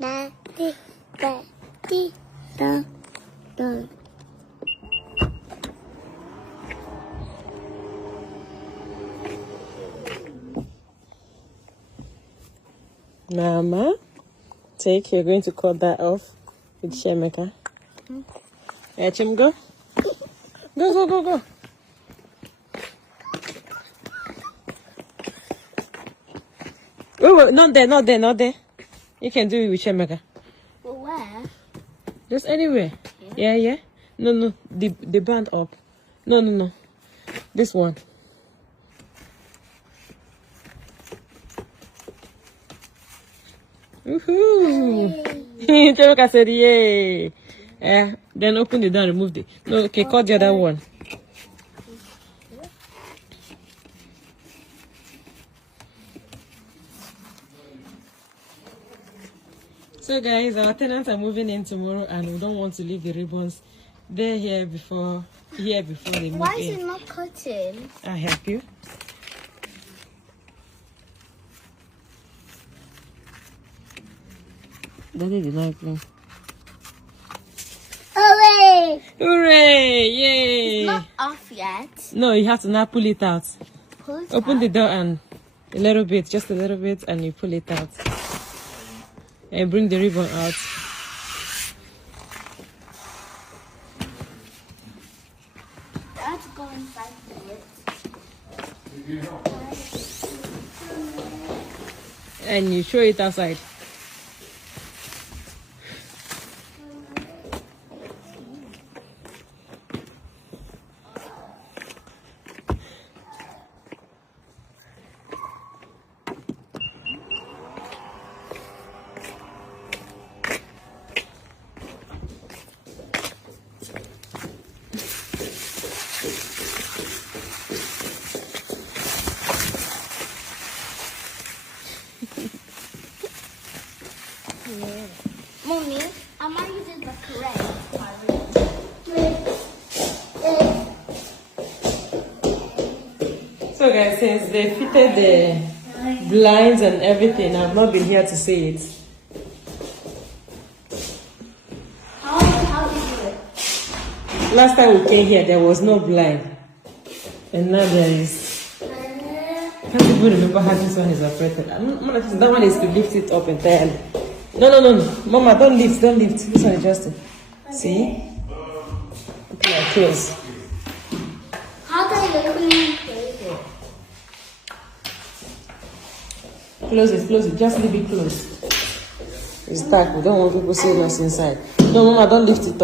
Da, di, da, di, da, da. Mama, you're going to cut that off with Shemeka. Yeah, Chim, go. Go. Wait, not there. You can do it with Shemeka. Well, where? Just anywhere. Yeah. No, the band up. No. This one. Woohoo! Shemeka said, yay. Then open the door and remove the... No, okay, cut the other one. So guys, our tenants are moving in tomorrow and we don't want to leave the ribbons here before they move in. Why is it not cutting? I'll help you. Daddy did not play. Hooray! Hooray! Yay! It's not off yet. No, you have to now pull it out. Pull it Open out. the door and just a little bit, and you pull it out. And bring the ribbon out. Let's go inside it. And you show it outside. Yeah. Mommy, am I using the correct? So guys, since they fitted the blinds and everything, I've not been here to see it. How do you do it? Last time we came here, there was no blind. And now there is. I can't even remember how this one is operated. That one is to lift it up entirely. No. Mama, don't lift. This one is just see? Open and close. How do you clean it? Close it. Just leave it closed. It's dark. We don't want people seeing us inside. No, Mama, don't lift it up.